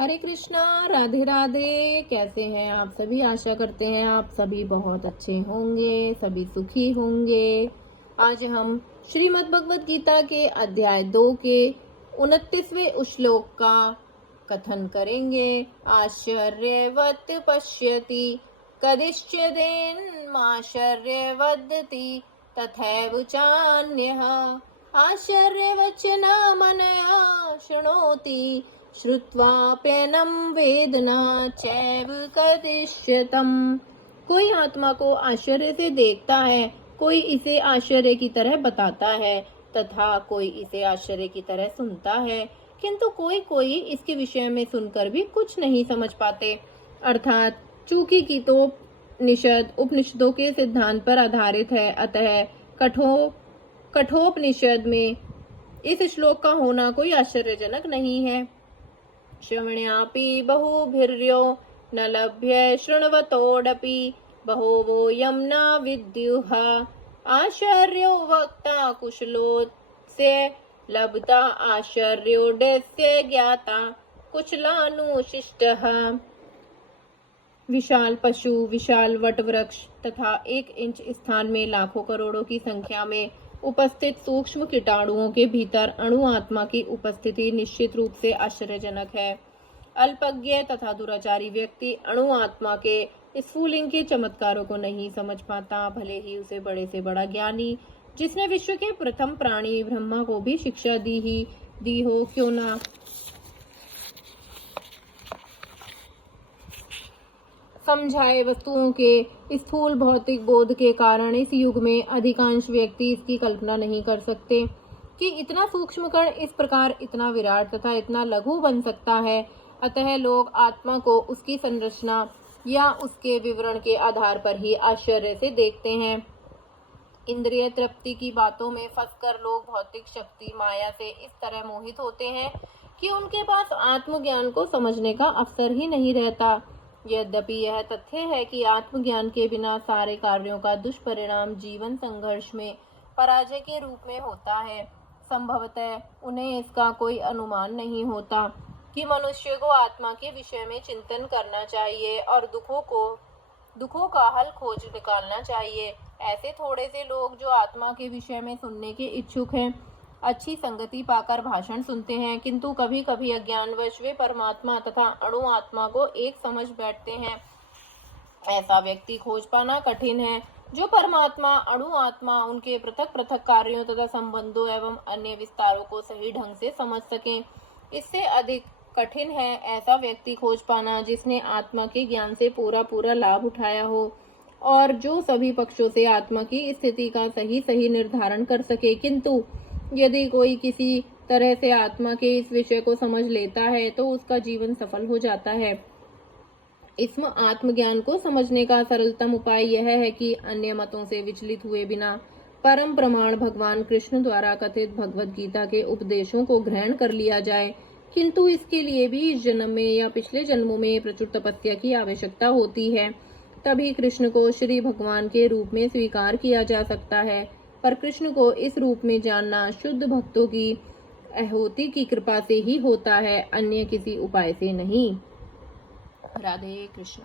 हरे कृष्णा, राधे राधे। कैसे हैं आप सभी? आशा करते हैं आप सभी बहुत अच्छे होंगे, सभी सुखी होंगे। आज हम श्रीमद् भगवत गीता के अध्याय 2 के 29वें श्लोक का कथन करेंगे। आश्चर्यवत् पश्यति कदिश्चिदेन्माश्चर्यवदति तथैव चान्यः आश्चर्यवचनमनया शृणोति श्रुत्वाप्यनं वेद न चैव कदिश्यतम्। कोई आत्मा को आश्चर्य से देखता है, कोई इसे आश्चर्य की तरह बताता है तथा कोई इसे आश्चर्य की तरह सुनता है, किंतु कोई कोई इसके विषय में सुनकर भी कुछ नहीं समझ पाते। अर्थात चूंकि गीतोपनिषद उपनिषदों के सिद्धांत पर आधारित है, अतः कठोपनिषद में इस श्लोक का होना कोई आश्चर्यजनक नहीं है। श्रवण्यापि बहुभिर्यो न लभ्य शृण्वतोऽपि बहवोऽयं न विद्युः आश्चर्यो वक्ता कुशलोऽस्य लभता आश्चर्योऽस्य ज्ञाता कुशलानुशिष्टः। विशाल पशु, विशाल वट वृक्ष तथा 1 इंच स्थान में लाखों करोड़ों की संख्या में उपस्थित सूक्ष्म कीटाणुओं के भीतर अणु आत्मा की उपस्थिति निश्चित रूप से आश्चर्यजनक है। अल्पज्ञ तथा दुराचारी व्यक्ति अणु आत्मा के स्फुलिंग के चमत्कारों को नहीं समझ पाता, भले ही उसे बड़े से बड़ा ज्ञानी जिसने विश्व के प्रथम प्राणी ब्रह्मा को भी शिक्षा दी हो क्यों ना। समझाए वस्तुओं के स्थूल भौतिक बोध के कारण इस युग में अधिकांश व्यक्ति इसकी कल्पना नहीं कर सकते कि इतना सूक्ष्म कण इस प्रकार इतना विराट तथा इतना लघु बन सकता है। अतः लोग आत्मा को उसकी संरचना या उसके विवरण के आधार पर ही आश्चर्य से देखते हैं। इंद्रिय तृप्ति की बातों में फंसकर लोग भौतिक शक्ति माया से इस तरह मोहित होते हैं कि उनके पास आत्मज्ञान को समझने का अवसर ही नहीं रहता। यद्यपि यह तथ्य है कि आत्मज्ञान के बिना सारे कार्यों का दुष्परिणाम जीवन संघर्ष में पराजय के रूप में होता है, संभवतः उन्हें इसका कोई अनुमान नहीं होता कि मनुष्य को आत्मा के विषय में चिंतन करना चाहिए और दुखों का हल खोज निकालना चाहिए। ऐसे थोड़े से लोग जो आत्मा के विषय में सुनने के इच्छुक हैं, अच्छी संगति पाकर भाषण सुनते हैं, किंतु कभी कभी अज्ञानवश वे परमात्मा तथा अणु आत्मा को एक समझ बैठते हैं। ऐसा व्यक्ति खोज पाना कठिन है जो परमात्मा अणु आत्मा उनके पृथक पृथक कार्यों तथा संबंधों एवं अन्य विस्तारों को सही ढंग से समझ सकें। इससे अधिक कठिन है ऐसा व्यक्ति खोज पाना जिसने आत्मा के ज्ञान से पूरा लाभ उठाया हो और जो सभी पक्षों से आत्मा की स्थिति का सही निर्धारण कर सके। किंतु यदि कोई किसी तरह से आत्मा के इस विषय को समझ लेता है तो उसका जीवन सफल हो जाता है। इस आत्मज्ञान को समझने का सरलतम उपाय यह है कि अन्य मतों से विचलित हुए बिना परम प्रमाण भगवान कृष्ण द्वारा कथित भगवत गीता के उपदेशों को ग्रहण कर लिया जाए। किंतु इसके लिए भी इस जन्म में या पिछले जन्मों में प्रचुर तपस्या की आवश्यकता होती है, तभी कृष्ण को श्री भगवान के रूप में स्वीकार किया जा सकता है। पर कृष्ण को इस रूप में जानना शुद्ध भक्तों की अहोति की कृपा से ही होता है, अन्य किसी उपाय से नहीं। राधे कृष्ण।